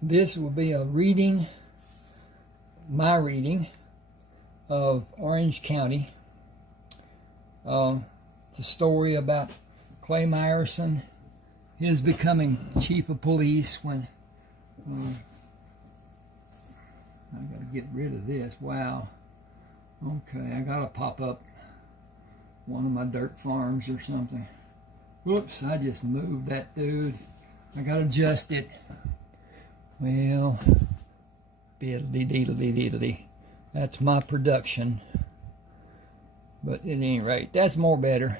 This will be a reading, my reading of Orange County. It's a story about Clay Myerson, his becoming chief of police when I gotta get rid of this. Wow. Okay, I gotta pop up one of my dirt farms or something. Whoops, I just moved that dude. I gotta adjust it. Well, biddly-deedly-deedly. That's my production. But at any rate, that's more better.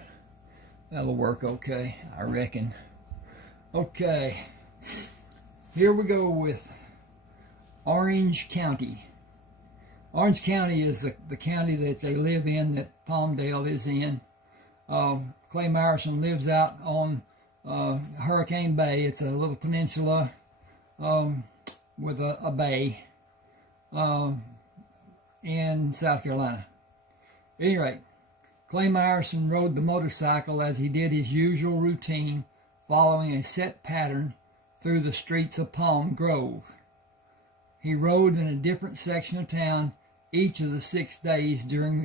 That'll work okay, I reckon. Okay, here we go with Orange County. Orange County is the county that they live in, that Palmdale is in. Clay Myerson lives out on Hurricane Bay. It's a little peninsula with a bay in South Carolina. At any rate, Clay Myerson rode the motorcycle as he did his usual routine, following a set pattern through the streets of Palm Grove. He rode in a different section of town each of the 6 days during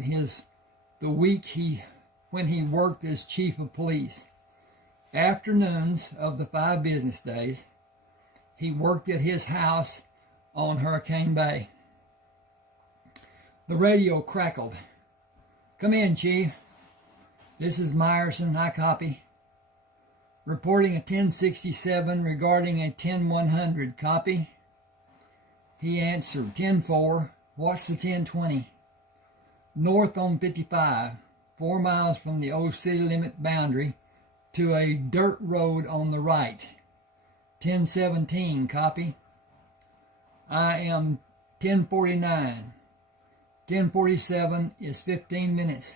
the week when he worked as chief of police. Afternoons of the 5 business days, he worked at his house on Hurricane Bay. The radio crackled. "Come in, Chief. This is Myerson. I copy. Reporting a 1067 regarding a 10100. Copy." He answered, 10-4. What's the 1020? North on 55, 4 miles from the old city limit boundary to a dirt road on the right. 1017, copy. I am 1049. 1047 is 15 minutes.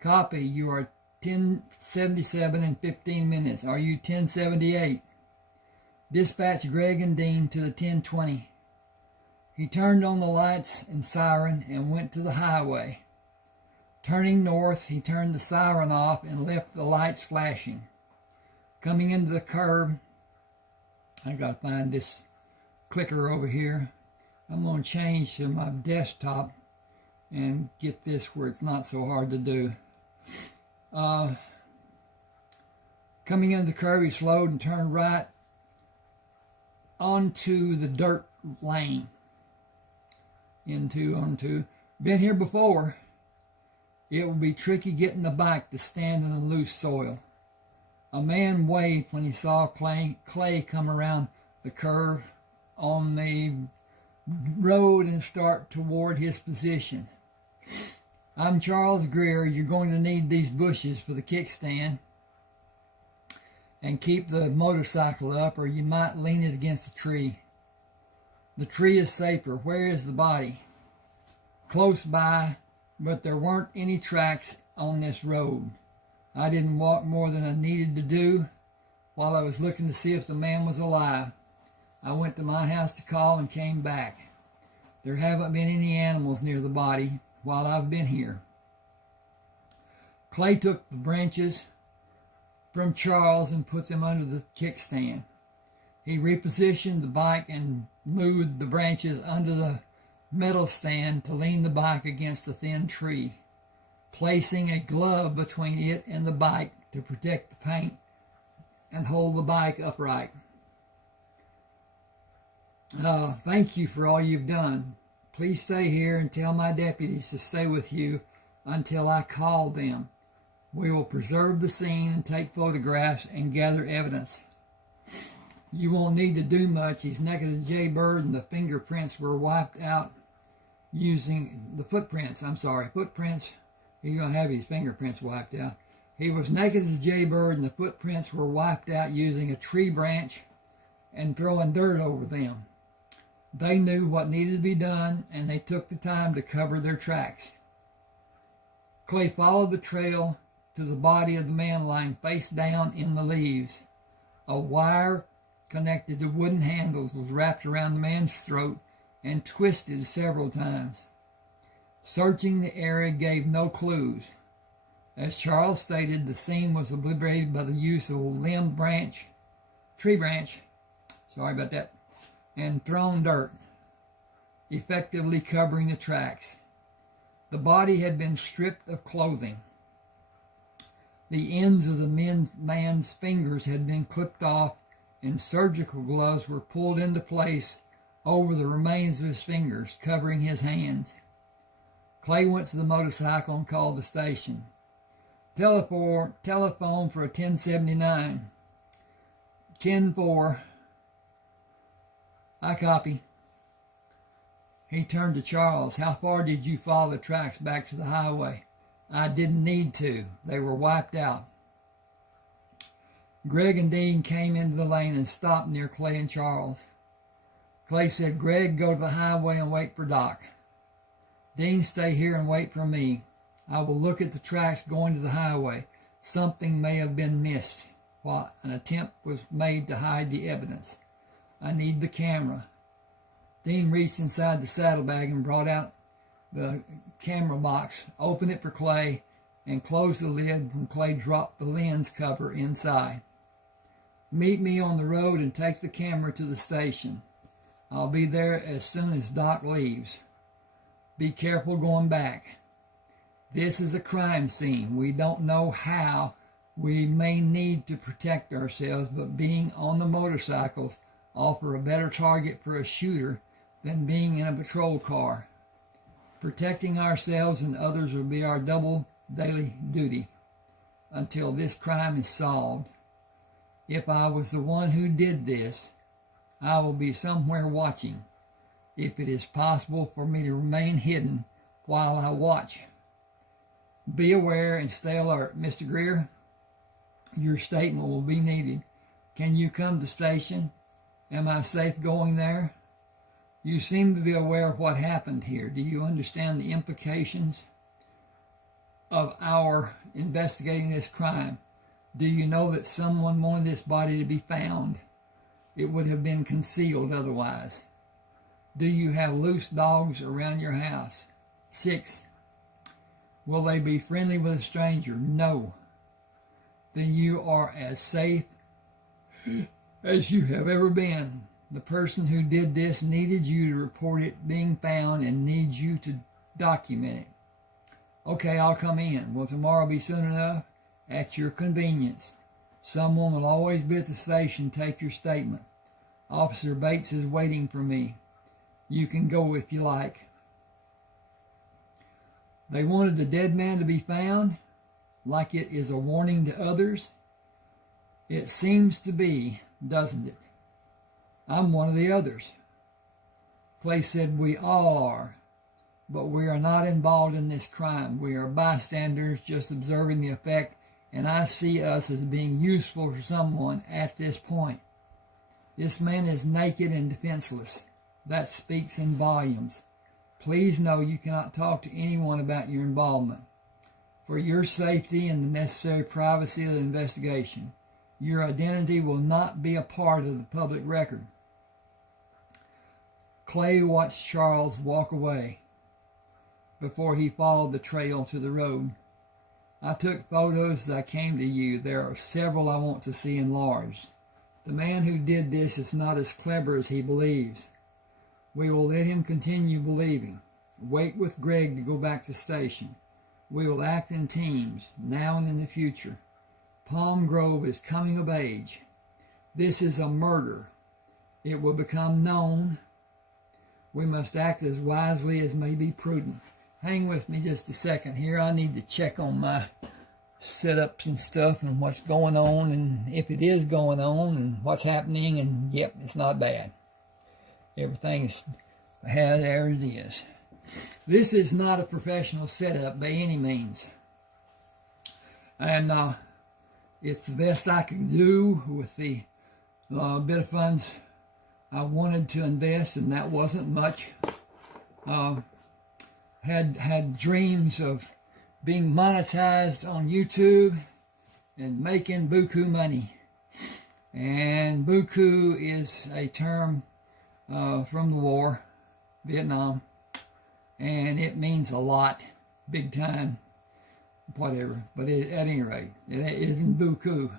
Copy, you are 1077 in 15 minutes. Are you 1078? Dispatch Greg and Dean to the 1020. He turned on the lights and siren and went to the highway. Turning north, he turned the siren off and left the lights flashing. Coming into the curb, I gotta find this clicker over here. I'm gonna change to my desktop and get this where it's not so hard to do. Coming into the curb, he slowed and turned right onto the dirt lane. Onto. Been here before. It will be tricky getting the bike to stand in the loose soil. A man waved when he saw Clay come around the curve on the road and start toward his position. "I'm Charles Greer. You're going to need these bushes for the kickstand. And keep the motorcycle up or you might lean it against a tree. The tree is safer. Where is the body?" "Close by, but there weren't any tracks on this road. I didn't walk more than I needed to do while I was looking to see if the man was alive. I went to my house to call and came back. There haven't been any animals near the body while I've been here." Clay took the branches from Charles and put them under the kickstand. He repositioned the bike and moved the branches under the metal stand to lean the bike against a thin tree, placing a glove between it and the bike to protect the paint and hold the bike upright. "Thank you for all you've done. Please stay here and tell my deputies to stay with you until I call them. We will preserve the scene and take photographs and gather evidence. You won't need to do much. He's naked as a jaybird and the fingerprints were wiped out using the footprints. Footprints. He's going to have his fingerprints wiped out. He was naked as a jaybird and the footprints were wiped out using a tree branch and throwing dirt over them. They knew what needed to be done and they took the time to cover their tracks." Clay followed the trail to the body of the man lying face down in the leaves. A wire connected to wooden handles was wrapped around the man's throat and twisted several times. Searching the area gave no clues. As Charles stated, the scene was obliterated by the use of a tree branch, sorry about that, and thrown dirt, effectively covering the tracks. The body had been stripped of clothing. The ends of the man's fingers had been clipped off, and surgical gloves were pulled into place over the remains of his fingers, covering his hands. Clay went to the motorcycle and called the station. Telephone for a 1079. 10-4. I copy. He turned to Charles. How far did you follow the tracks back to the highway? I didn't need to. They were wiped out. Greg and Dean came into the lane and stopped near Clay and Charles. Clay said, Greg, go to the highway and wait for Doc. Dean, stay here and wait for me. I will look at the tracks going to the highway. Something may have been missed while an attempt was made to hide the evidence. I need the camera. Dean reached inside the saddlebag and brought out the camera box, opened it for Clay, and closed the lid when Clay dropped the lens cover inside. Meet me on the road and take the camera to the station. I'll be there as soon as Doc leaves. Be careful going back. This is a crime scene. We don't know how we may need to protect ourselves, but being on the motorcycles offer a better target for a shooter than being in a patrol car. Protecting ourselves and others will be our double daily duty until this crime is solved. If I was the one who did this, I will be somewhere watching, if it is possible for me to remain hidden while I watch. Be aware and stay alert. Mr. Greer, your statement will be needed. Can you come to the station? Am I safe going there? You seem to be aware of what happened here. Do you understand the implications of our investigating this crime? Do you know that someone wanted this body to be found? It would have been concealed otherwise. Do you have loose dogs around your house? 6. Will they be friendly with a stranger? No. Then you are as safe as you have ever been. The person who did this needed you to report it being found and needs you to document it. Okay, I'll come in. Will tomorrow be soon enough? At your convenience. Someone will always be at the station. Take your statement. Officer Bates is waiting for me. You can go if you like. They wanted the dead man to be found, like it is a warning to others. It seems to be, doesn't it? I'm one of the others. Clay said, we all are, but we are not involved in this crime. We are bystanders just observing the effect, and I see us as being useful for someone at this point. This man is naked and defenseless. That speaks in volumes. Please know you cannot talk to anyone about your involvement. For your safety and the necessary privacy of the investigation, your identity will not be a part of the public record. Clay watched Charles walk away before he followed the trail to the road. I took photos as I came to you. There are several I want to see enlarged. The man who did this is not as clever as he believes. We will let him continue believing. Wait with Greg to go back to the station. We will act in teams, now and in the future. Palm Grove is coming of age. This is a murder. It will become known. We must act as wisely as may be prudent. Hang with me just a second here. I need to check on my setups and stuff and what's going on and if it is going on and what's happening. And yep, it's not bad. Everything is there it is. This is not a professional setup by any means. And it's the best I can do with the bit of funds I wanted to invest, and that wasn't much. Had dreams of being monetized on YouTube and making buku money. And buku is a term from the war, Vietnam, and it means a lot, big time, whatever. But at any rate, it isn't buku.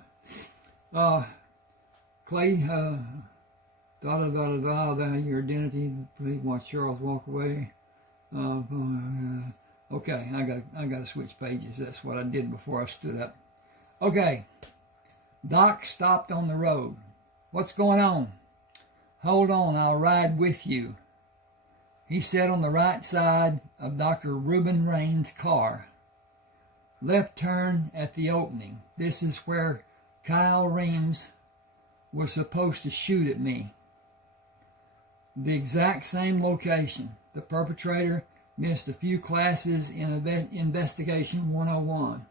Clay Your identity. Please watch Charles walk away. Okay, I got to switch pages. That's what I did before I stood up. Okay. Doc stopped on the road. What's going on? Hold on, I'll ride with you. He sat on the right side of Dr. Reuben Rain's car. Left turn at the opening. This is where Kyle Reams was supposed to shoot at me. The exact same location. The perpetrator missed a few classes in Investigation 101.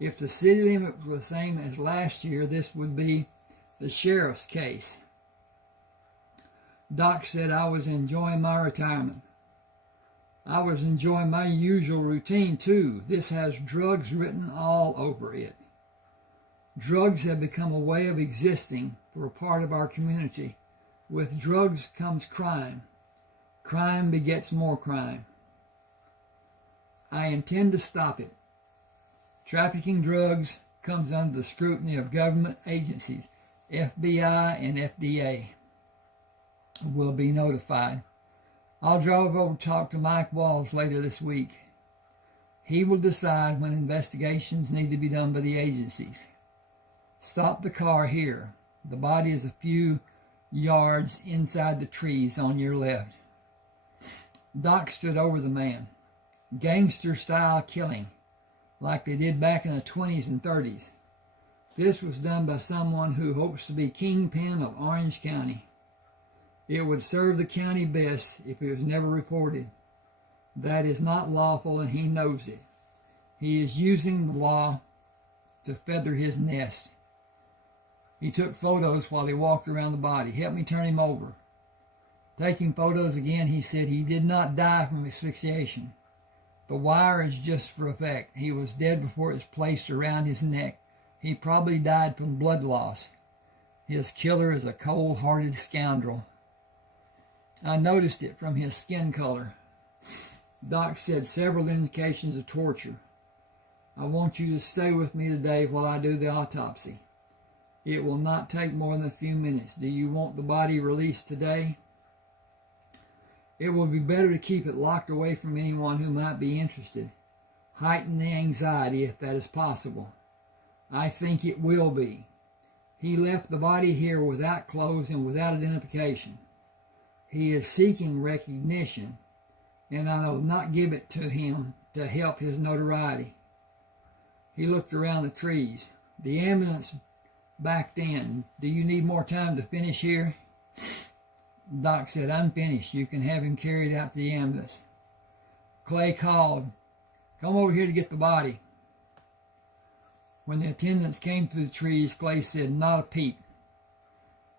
If the city limit was the same as last year, this would be the sheriff's case. Doc said I was enjoying my retirement. I was enjoying my usual routine too. This has drugs written all over it. Drugs have become a way of existing for a part of our community. With drugs comes crime. Crime begets more crime. I intend to stop it. Trafficking drugs comes under the scrutiny of government agencies. FBI and FDA will be notified. I'll drive over to talk to Mike Walls later this week. He will decide when investigations need to be done by the agencies. Stop the car here. The body is a few yards inside the trees on your left. Doc stood over the man. Gangster-style killing, like they did back in the 20s and 30s. This was done by someone who hopes to be kingpin of Orange County. It would serve the county best if it was never reported. That is not lawful, and he knows it. He is using the law to feather his nest. He took photos while he walked around the body. Help me turn him over. Taking photos again, he said he did not die from asphyxiation. The wire is just for effect. He was dead before it was placed around his neck. He probably died from blood loss. His killer is a cold-hearted scoundrel. I noticed it from his skin color. Doc said several indications of torture. I want you to stay with me today while I do the autopsy. It will not take more than a few minutes. Do you want the body released today? It will be better to keep it locked away from anyone who might be interested. Heighten the anxiety if that is possible. I think it will be. He left the body here without clothes and without identification. He is seeking recognition, and I will not give it to him to help his notoriety. He looked around the trees. The ambulance backed in. Do you need more time to finish here? Doc said, I'm finished. You can have him carried out to the ambulance. Clay called, come over here to get the body. When the attendants came through the trees, Clay said, not a peep.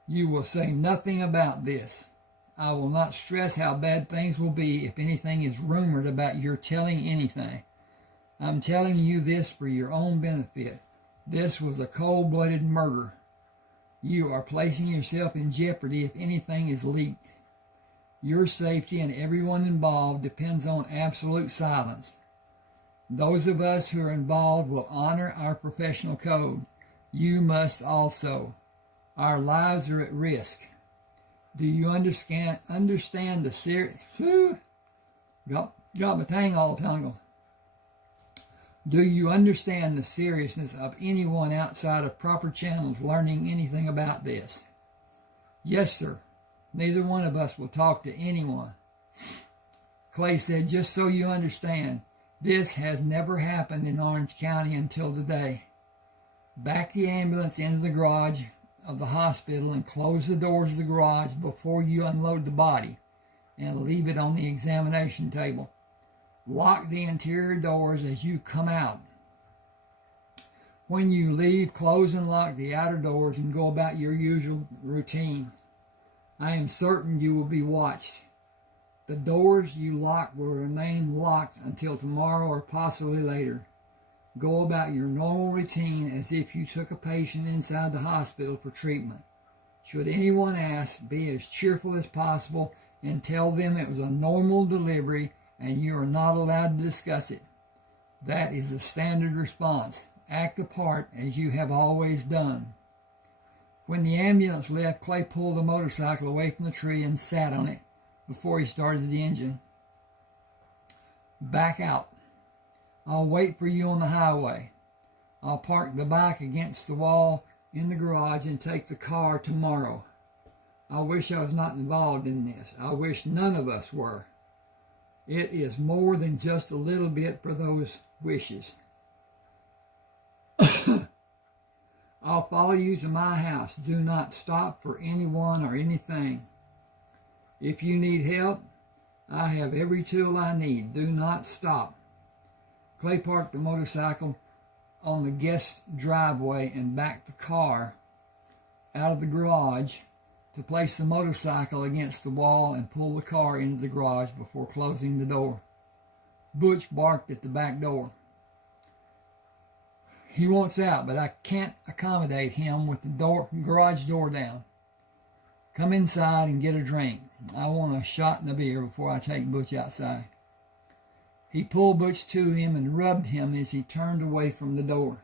You will say nothing about this. I will not stress how bad things will be if anything is rumored about your telling anything. I'm telling you this for your own benefit. This was a cold-blooded murder. You are placing yourself in jeopardy if anything is leaked. Your safety and everyone involved depends on absolute silence. Those of us who are involved will honor our professional code. You must also. Our lives are at risk. Do you understand the serious... Drop my tang all the tongue. Do you understand the seriousness of anyone outside of proper channels learning anything about this? Yes, sir. Neither one of us will talk to anyone. Clay said, just so you understand, this has never happened in Orange County until today. Back the ambulance into the garage of the hospital and close the doors of the garage before you unload the body and leave it on the examination table. Lock the interior doors as you come out. When you leave, close and lock the outer doors and go about your usual routine. I am certain you will be watched. The doors you lock will remain locked until tomorrow or possibly later. Go about your normal routine as if you took a patient inside the hospital for treatment. Should anyone ask, be as cheerful as possible and tell them it was a normal delivery and you are not allowed to discuss it. That is a standard response. Act the part as you have always done. When the ambulance left, Clay pulled the motorcycle away from the tree and sat on it before he started the engine. Back out. I'll wait for you on the highway. I'll park the bike against the wall in the garage and take the car tomorrow. I wish I was not involved in this. I wish none of us were. It is more than just a little bit for those wishes. I'll follow you to my house. Do not stop for anyone or anything. If you need help, I have every tool I need. Do not stop. Clay parked the motorcycle on the guest driveway and backed the car out of the garage to place the motorcycle against the wall and pull the car into the garage before closing the door. Butch barked at the back door. He wants out, but I can't accommodate him with the garage door down. Come inside and get a drink. I want a shot and a beer before I take Butch outside. He pulled Butch to him and rubbed him as he turned away from the door.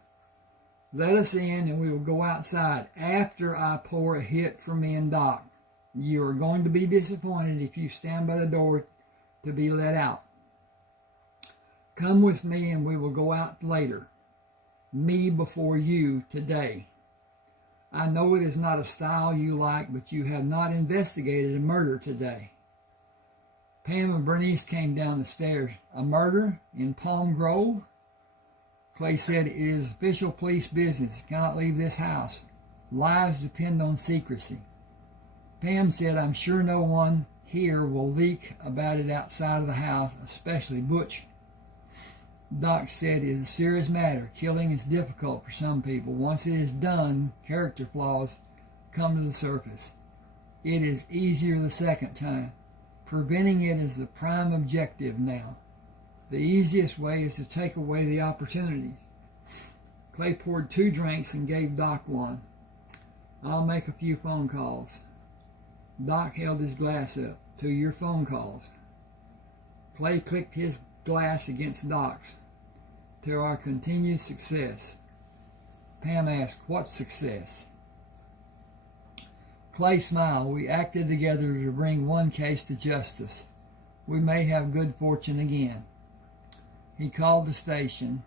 Let us in and we will go outside after I pour a hit for me and Doc. You are going to be disappointed if you stand by the door to be let out. Come with me and we will go out later. Me before you today. I know it is not a style you like, but you have not investigated a murder today. Pam and Bernice came down the stairs. A murder in Palm Grove? Clay said, it is official police business. Cannot leave this house. Lives depend on secrecy. Pam said, I'm sure no one here will leak about it outside of the house, especially Butch. Doc said, it is a serious matter. Killing is difficult for some people. Once it is done, character flaws come to the surface. It is easier the second time. Preventing it is the prime objective now. The easiest way is to take away the opportunities. Clay poured 2 drinks and gave Doc one. I'll make a few phone calls. Doc held his glass up. To your phone calls. Clay clicked his glass against Doc's. To our continued success. Pam asked, what success? Clay smiled. We acted together to bring one case to justice. We may have good fortune again. He called the station.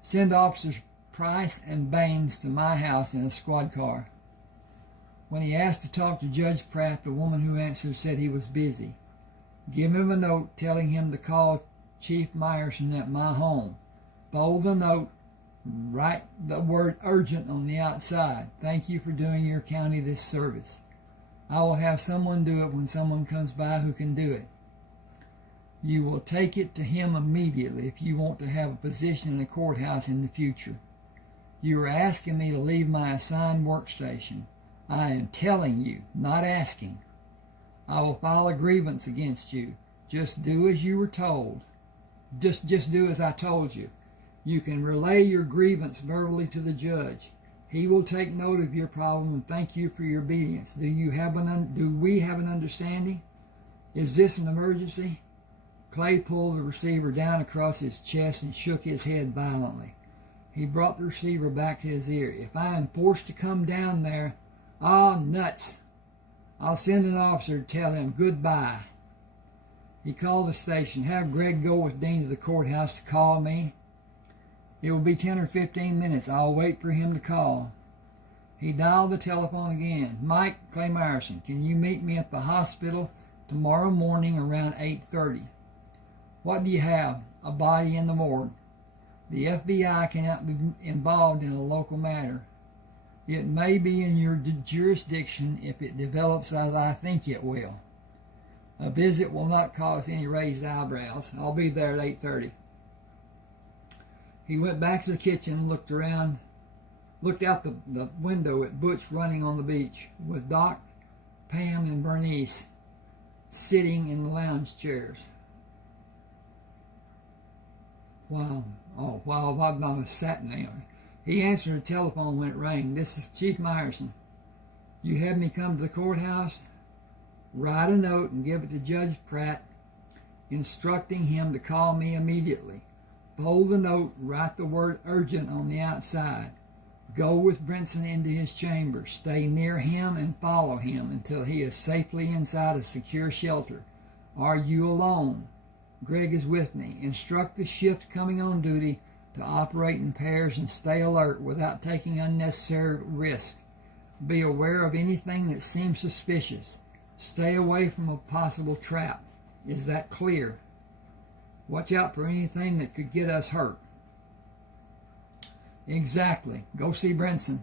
Send officers Price and Baines to my house in a squad car. When he asked to talk to Judge Pratt, the woman who answered said he was busy. Give him a note telling him to call Chief Myerson at my home. Fold the note, write the word urgent on the outside. Thank you for doing your county this service. I will have someone do it when someone comes by who can do it. You will take it to him immediately if you want to have a position in the courthouse in the future. You are asking me to leave my assigned workstation. I am telling you, not asking. I will file a grievance against you. Just do as you were told. Just do as I told you. You can relay your grievance verbally to the judge. He will take note of your problem and thank you for your obedience. Do we have an understanding? Is this an emergency? Clay pulled the receiver down across his chest and shook his head violently. He brought the receiver back to his ear. If I am forced to come down there, nuts. I'll send an officer to tell him goodbye. He called the station. Have Greg go with Dean to the courthouse to call me. It will be 10 or 15 minutes. I'll wait for him to call. He dialed the telephone again. Mike, Clay Myerson, can you meet me at the hospital tomorrow morning around 8:30? What do you have? A body in the morgue. The FBI cannot be involved in a local matter. It may be in your jurisdiction if it develops as I think it will. A visit will not cause any raised eyebrows. I'll be there at 8:30. He went back to the kitchen, looked out the window at Butch running on the beach with Doc, Pam, and Bernice sitting in the lounge chairs. Wow. I've not sat down. He answered the telephone when it rang. This is Chief Myerson. You had me come to the courthouse? Write a note and give it to Judge Pratt, instructing him to call me immediately. Fold the note, write the word urgent on the outside. Go with Brinson into his chamber. Stay near him and follow him until he is safely inside a secure shelter. Are you alone? Greg is with me. Instruct the shift coming on duty to operate in pairs and stay alert without taking unnecessary risk. Be aware of anything that seems suspicious. Stay away from a possible trap. Is that clear? Watch out for anything that could get us hurt. Exactly. Go see Brinson.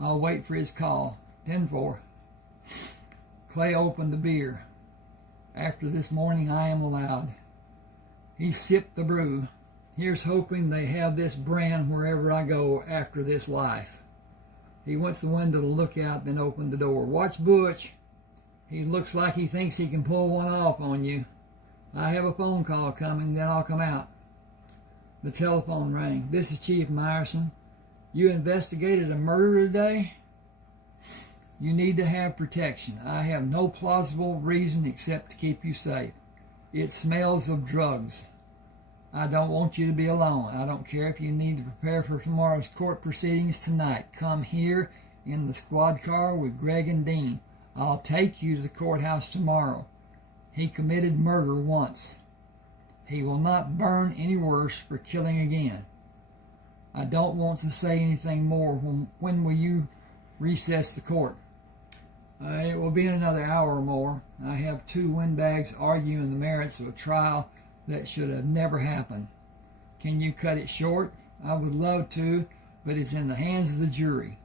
I'll wait for his call. 10-4. Clay opened the beer. After this morning I am allowed. He sipped the brew. Here's hoping they have this brand wherever I go after this life. He went to the window to look out, then opened the door. Watch Butch. He looks like he thinks he can pull one off on you. I have a phone call coming, then I'll come out. The telephone rang. This is Chief Myerson. You investigated a murder today? You need to have protection. I have no plausible reason except to keep you safe. It smells of drugs. I don't want you to be alone. I don't care if you need to prepare for tomorrow's court proceedings tonight. Come here in the squad car with Greg and Dean. I'll take you to the courthouse tomorrow. He committed murder once. He will not burn any worse for killing again. I don't want to say anything more. When will you recess the court? It will be in another hour or more. I have 2 windbags arguing the merits of a trial that should have never happened. Can you cut it short? I would love to, but it's in the hands of the jury.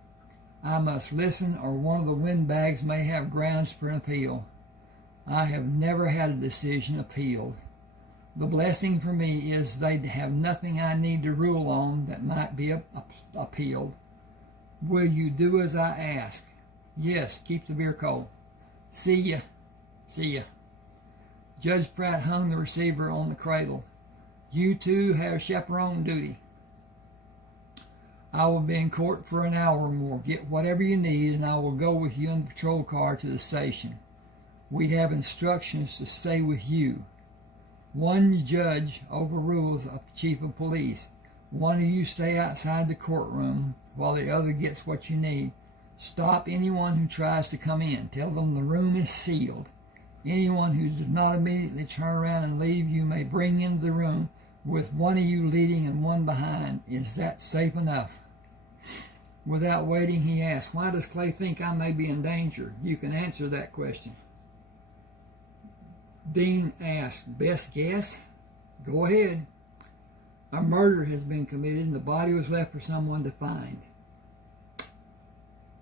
I must listen, or one of the windbags may have grounds for an appeal. I have never had a decision appealed. The blessing for me is they have nothing I need to rule on that might be appealed. Will you do as I ask? Yes, keep the beer cold. See ya. See ya. Judge Pratt hung the receiver on the cradle. You two have chaperone duty. I will be in court for an hour or more. Get whatever you need, and I will go with you in the patrol car to the station. We have instructions to stay with you. One judge overrules a chief of police. One of you stay outside the courtroom while the other gets what you need. Stop anyone who tries to come in. Tell them the room is sealed. Anyone who does not immediately turn around and leave, you may bring into the room with one of you leading and one behind. Is that safe enough? Without waiting, he asked, why does Clay think I may be in danger? You can answer that question. Dean asked, best guess? Go ahead. A murder has been committed and the body was left for someone to find.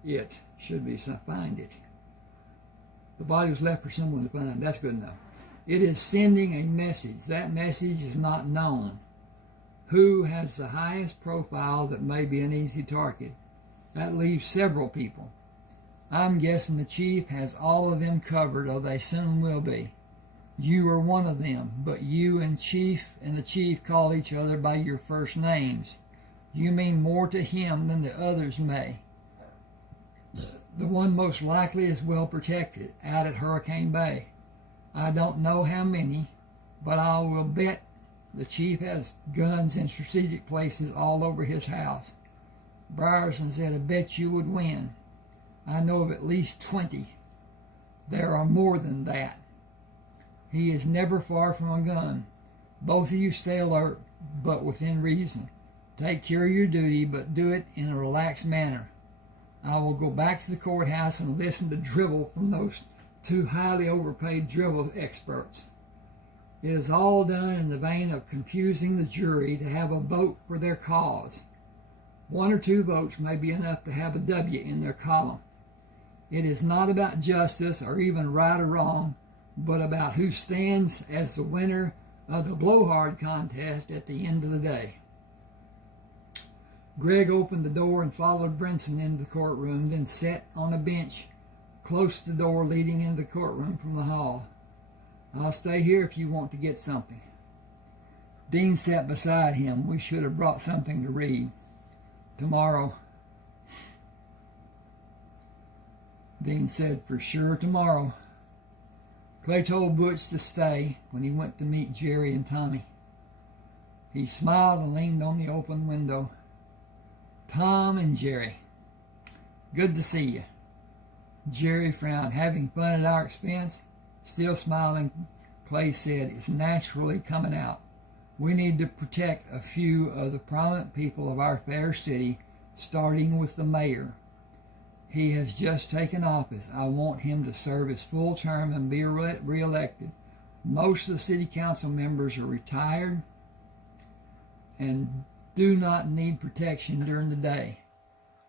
It should be find it. The body was left for someone to find. That's good enough. It is sending a message. That message is not known. Who has the highest profile that may be an easy target? That leaves several people. I'm guessing the chief has all of them covered, or they soon will be. You are one of them, but you and the chief call each other by your first names. You mean more to him than the others may. The one most likely is well protected, out at Hurricane Bay. I don't know how many, but I will bet the chief has guns in strategic places all over his house. Myerson said, I bet you would win. I know of at least 20. There are more than that. He is never far from a gun. Both of you stay alert, but within reason. Take care of your duty, but do it in a relaxed manner. I will go back to the courthouse and listen to drivel from those 2 highly overpaid drivel experts. It is all done in the vein of confusing the jury to have a vote for their cause. 1 or 2 votes may be enough to have a W in their column. It is not about justice or even right or wrong, but about who stands as the winner of the blowhard contest at the end of the day. Greg opened the door and followed Brinson into the courtroom, then sat on a bench close to the door leading into the courtroom from the hall. I'll stay here if you want to get something. Dean sat beside him. We should have brought something to read. Tomorrow. Dean said, for sure tomorrow. Clay told Butch to stay when he went to meet Jerry and Tommy. He smiled and leaned on the open window. Tom and Jerry. Good to see you. Jerry frowned. Having fun at our expense? Still smiling, Clay said, it's naturally coming out. We need to protect a few of the prominent people of our fair city, starting with the mayor. He has just taken office. I want him to serve his full term and be reelected. Most of the city council members are retired and do not need protection during the day.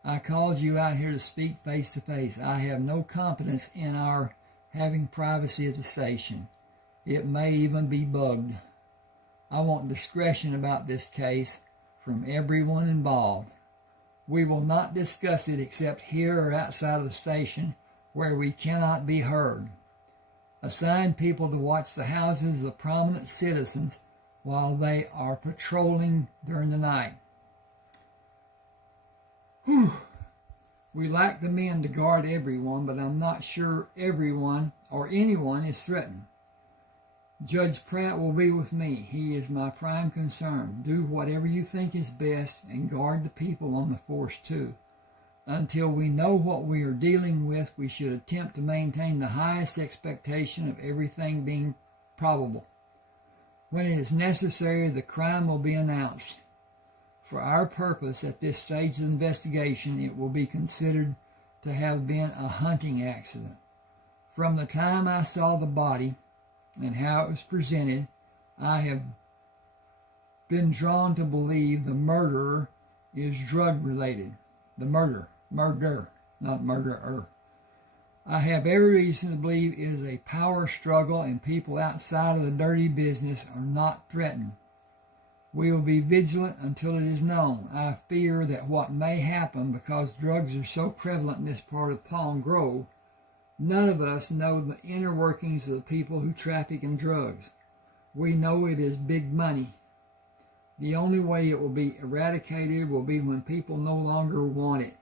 I called you out here to speak face to face. I have no confidence in our having privacy at the station. It may even be bugged. I want discretion about this case from everyone involved. We will not discuss it except here or outside of the station where we cannot be heard. Assign people to watch the houses of prominent citizens while they are patrolling during the night. Whew. We lack the men to guard everyone, but I'm not sure everyone or anyone is threatened. Judge Pratt will be with me. He is my prime concern. Do whatever you think is best and guard the people on the force too. Until we know what we are dealing with, we should attempt to maintain the highest expectation of everything being probable. When it is necessary, the crime will be announced. For our purpose at this stage of the investigation, it will be considered to have been a hunting accident. From the time I saw the body and how it was presented, I have been drawn to believe the murderer is drug-related. The murder, not murderer. I have every reason to believe it is a power struggle and people outside of the dirty business are not threatened. We will be vigilant until it is known. I fear that what may happen, because drugs are so prevalent in this part of Palm Grove, none of us know the inner workings of the people who traffic in drugs. We know it is big money. The only way it will be eradicated will be when people no longer want it.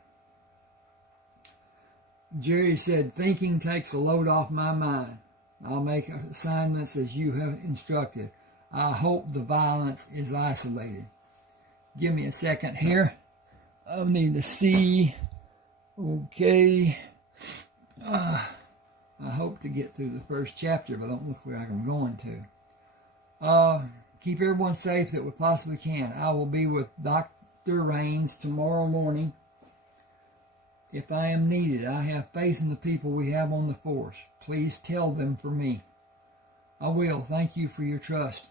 Jerry said, thinking takes a load off my mind. I'll make assignments as you have instructed. I hope the violence is isolated. Give me a second here. I need to see. Okay. I hope to get through the first chapter, but I don't look like I'm going to. Keep everyone safe that we possibly can. I will be with Dr. Raines tomorrow morning if I am needed. I have faith in the people we have on the force. Please tell them for me. I will. Thank you for your trust.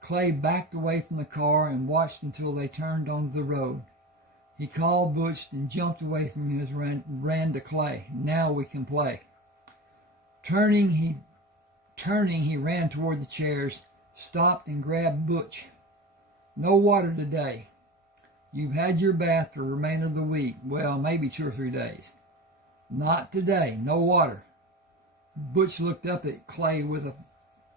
Clay backed away from the car and watched until they turned onto the road. He called Butch and jumped away from him and ran to Clay. Now we can play. Turning, he ran toward the chairs, stopped and grabbed Butch. No water today. You've had your bath for the remainder of the week. Well, maybe 2 or 3 days. Not today. No water. Butch looked up at Clay with a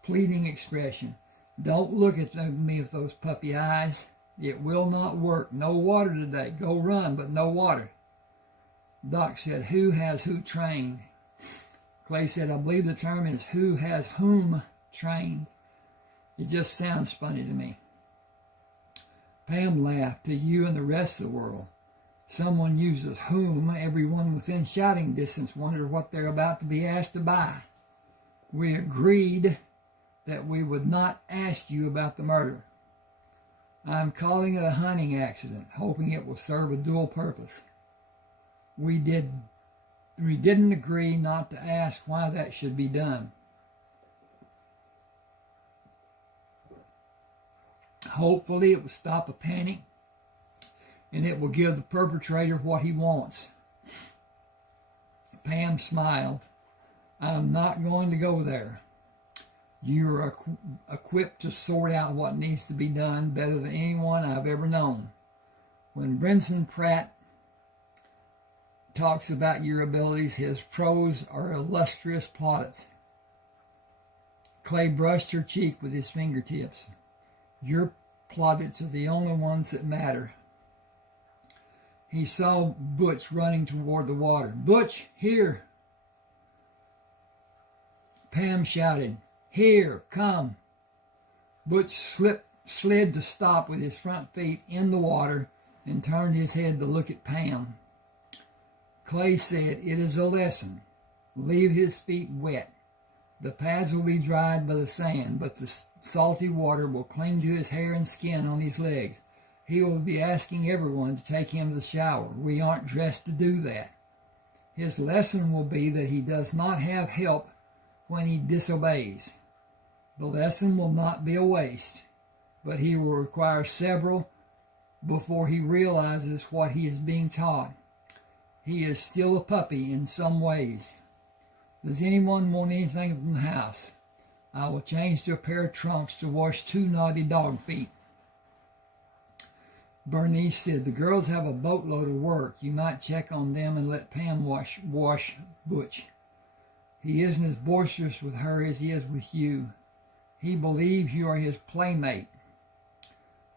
pleading expression. Don't look at me with those puppy eyes. It will not work. No water today. Go run, but no water. Doc said, who has who trained? Clay said, I believe the term is who has whom trained. It just sounds funny to me. Pam laughed. To you and the rest of the world. Someone uses whom. Everyone within shouting distance wondered what they're about to be asked to buy. We agreed that we would not ask you about the murder. I'm calling it a hunting accident, hoping it will serve a dual purpose. We didn't agree not to ask why that should be done. Hopefully it will stop a panic and it will give the perpetrator what he wants. Pam smiled. I'm not going to go there. You're equipped to sort out what needs to be done better than anyone I've ever known. When Brenson Pratt talks about your abilities, his prose are illustrious plaudits. Clay brushed her cheek with his fingertips. Your plaudits are the only ones that matter. He saw Butch running toward the water. Butch, here! Pam shouted, here, come. Butch slid to stop with his front feet in the water and turned his head to look at Pam. Clay said, "It is a lesson. Leave his feet wet. The pads will be dried by the sand, but the salty water will cling to his hair and skin on his legs. He will be asking everyone to take him to the shower. We aren't dressed to do that. His lesson will be that he does not have help when he disobeys. The lesson will not be a waste, but he will require several before he realizes what he is being taught. He is still a puppy in some ways. Does anyone want anything from the house? I will change to a pair of trunks to wash 2 naughty dog feet." Bernice said, "The girls have a boatload of work. You might check on them and let Pam wash Butch. He isn't as boisterous with her as he is with you. He believes you are his playmate.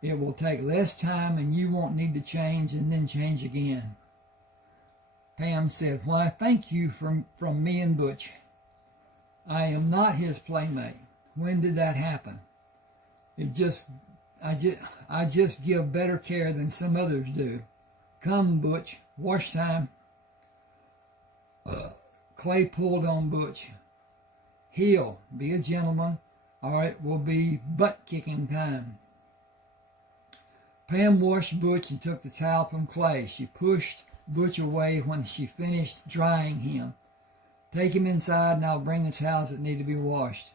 It will take less time and you won't need to change and then change again." Pam said, "Why, thank you from me and Butch. I am not his playmate. When did that happen? I just give better care than some others do. Come, Butch, wash time." Clay pulled on Butch. "Heel, be a gentleman, or it will be butt-kicking time." Pam washed Butch and took the towel from Clay. She pushed Butch away when she finished drying him. "Take him inside and I'll bring the towels that need to be washed."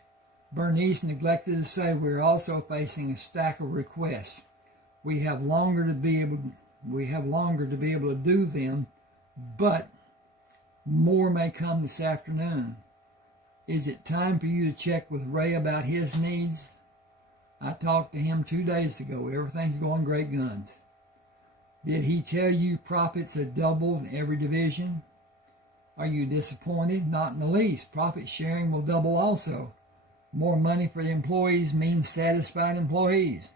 Bernice neglected to say we're also facing a stack of requests. We have longer to be able to do them, but more may come this afternoon. Is it time for you to check with Ray about his needs? I talked to him 2 days ago. Everything's going great guns. Did he tell you profits have doubled in every division? Are you disappointed? Not in the least. Profit sharing will double also. More money for the employees means satisfied employees.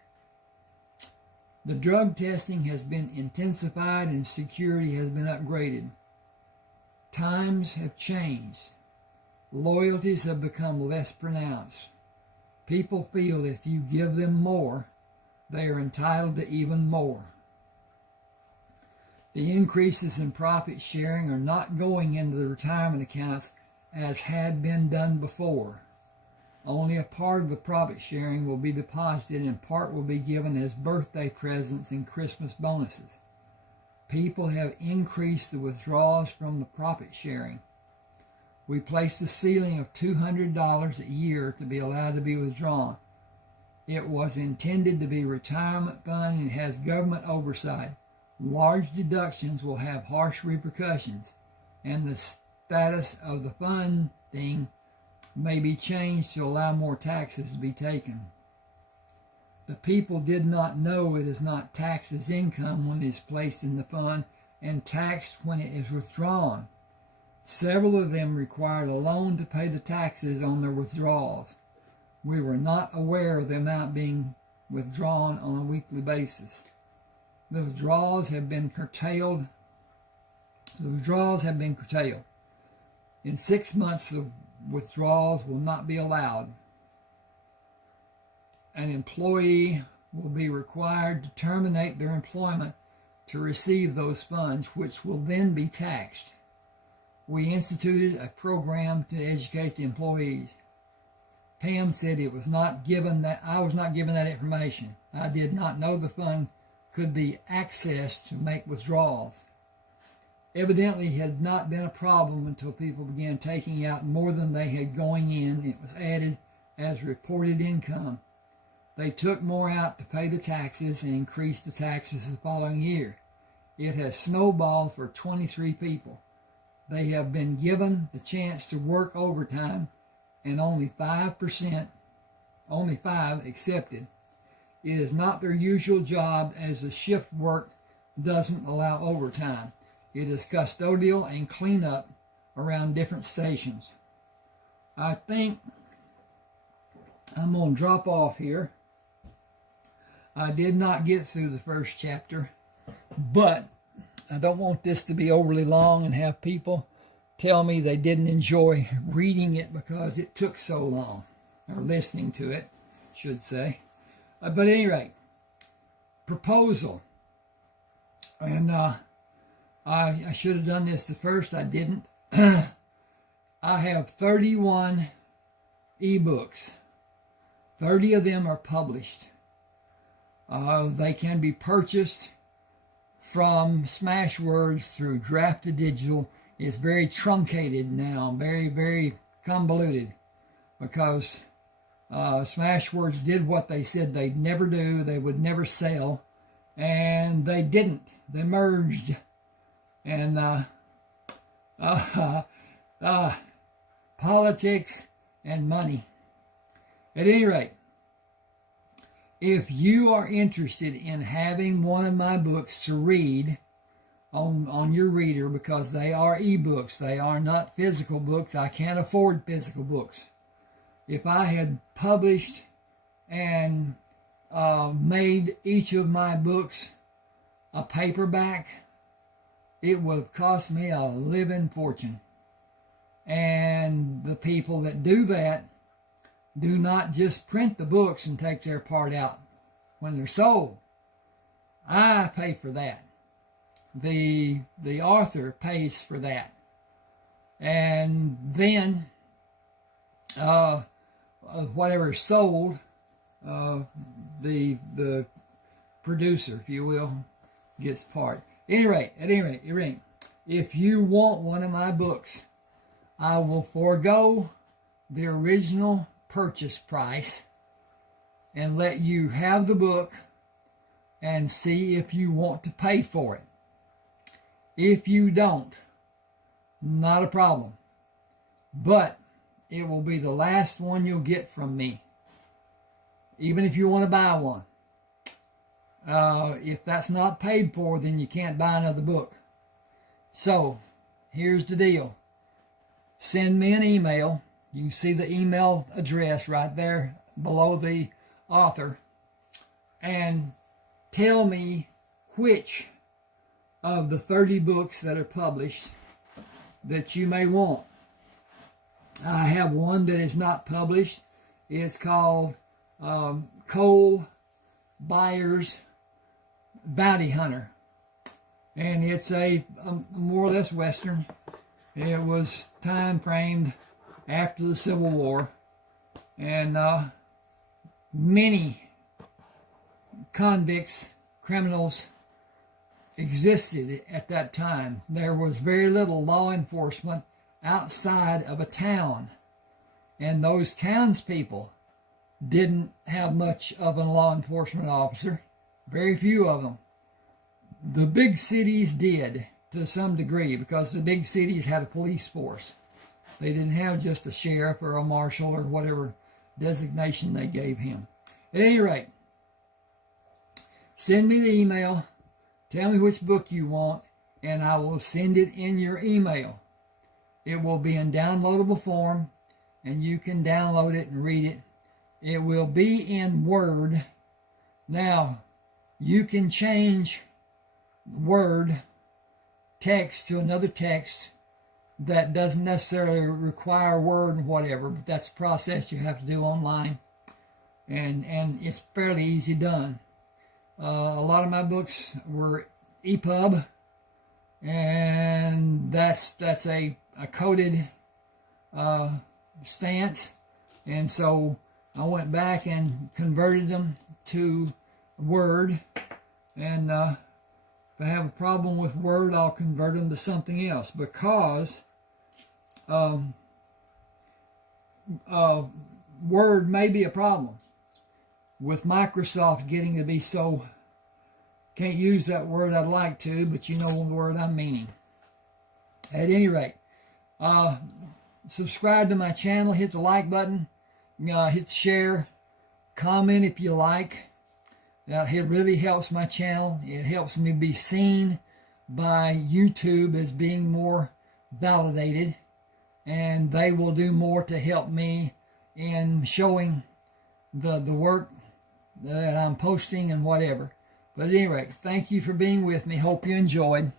The drug testing has been intensified and security has been upgraded. Times have changed. Loyalties have become less pronounced. People feel if you give them more, they are entitled to even more. The increases in profit sharing are not going into the retirement accounts as had been done before. Only a part of the profit sharing will be deposited and part will be given as birthday presents and Christmas bonuses. People have increased the withdrawals from the profit sharing. We placed a ceiling of $200 a year to be allowed to be withdrawn. It was intended to be a retirement fund and has government oversight. Large deductions will have harsh repercussions, and the status of the funding may be changed to allow more taxes to be taken. The people did not know it is not taxed as income when it is placed in the fund and taxed when it is withdrawn. Several of them required a loan to pay the taxes on their withdrawals. We were not aware of the amount being withdrawn on a weekly basis. The withdrawals have been curtailed. In 6 months, the withdrawals will not be allowed. An employee will be required to terminate their employment to receive those funds, which will then be taxed. We instituted a program to educate the employees. Pam said I was not given that information. I did not know the fund could be accessed to make withdrawals. Evidently, it had not been a problem until people began taking out more than they had going in. It was added as reported income. They took more out to pay the taxes and increased the taxes the following year. It has snowballed for 23 people. They have been given the chance to work overtime, and only 5 accepted. It is not their usual job, as the shift work doesn't allow overtime. It is custodial and cleanup around different stations. I think I'm going to drop off here. I did not get through the first chapter, but I don't want this to be overly long and have people tell me they didn't enjoy reading it because it took so long, or listening to it, I should say. But at any rate, proposal. And I should have done this the first. I didn't. I have 31 eBooks. 30 of them are published. They can be purchased from Smashwords through Draft to Digital. It's very truncated now, very, very convoluted, because Smashwords did what they said they'd never do. They would never sell, and they didn't. They merged, and politics and money. At any rate, if you are interested in having one of my books to read on your reader, because they are ebooks, they are not physical books. I can't afford physical books. If I had published and made each of my books a paperback, it would have cost me a living fortune. And the people that do that do not just print the books and take their part out when they're sold. I pay for that. The author pays for that. And then whatever is sold, the producer, if you will, gets part. At any rate, if you want one of my books, I will forego the original purchase price and let you have the book and see if you want to pay for it. If you don't, not a problem. But it will be the last one you'll get from me, even if you want to buy one. If that's not paid for, then you can't buy another book. So, here's the deal. Send me an email. You can see the email address right there below the author. And tell me which of the 30 books that are published that you may want. I have one that is not published. It's called Clay Myerson Bounty Hunter. And it's a more or less Western. It was time framed after the Civil War. And many convicts, criminals, existed at that time. There was very little law enforcement outside of a town. And those townspeople didn't have much of a law enforcement officer. Very few of them. The big cities did to some degree, because the big cities had a police force. They didn't have just a sheriff or a marshal or whatever designation they gave him. At any rate, send me the email, tell me which book you want, and I will send it in your email. It will be in downloadable form, and you can download it and read it. It will be in Word. Now, you can change Word text to another text that doesn't necessarily require Word and whatever, but that's a process you have to do online, and it's fairly easy done. A lot of my books were EPUB, and that's a coded stance, and so I went back and converted them to Word, and if I have a problem with Word, I'll convert them to something else, because Word may be a problem with Microsoft getting to be so, can't use that word I'd like to, but you know the word I'm meaning. At any rate, subscribe to my channel, hit the like button, hit the share, comment if you like. It really helps my channel. It helps me be seen by YouTube as being more validated, and they will do more to help me in showing the work that I'm posting and whatever. But at any rate, thank you for being with me. Hope you enjoyed.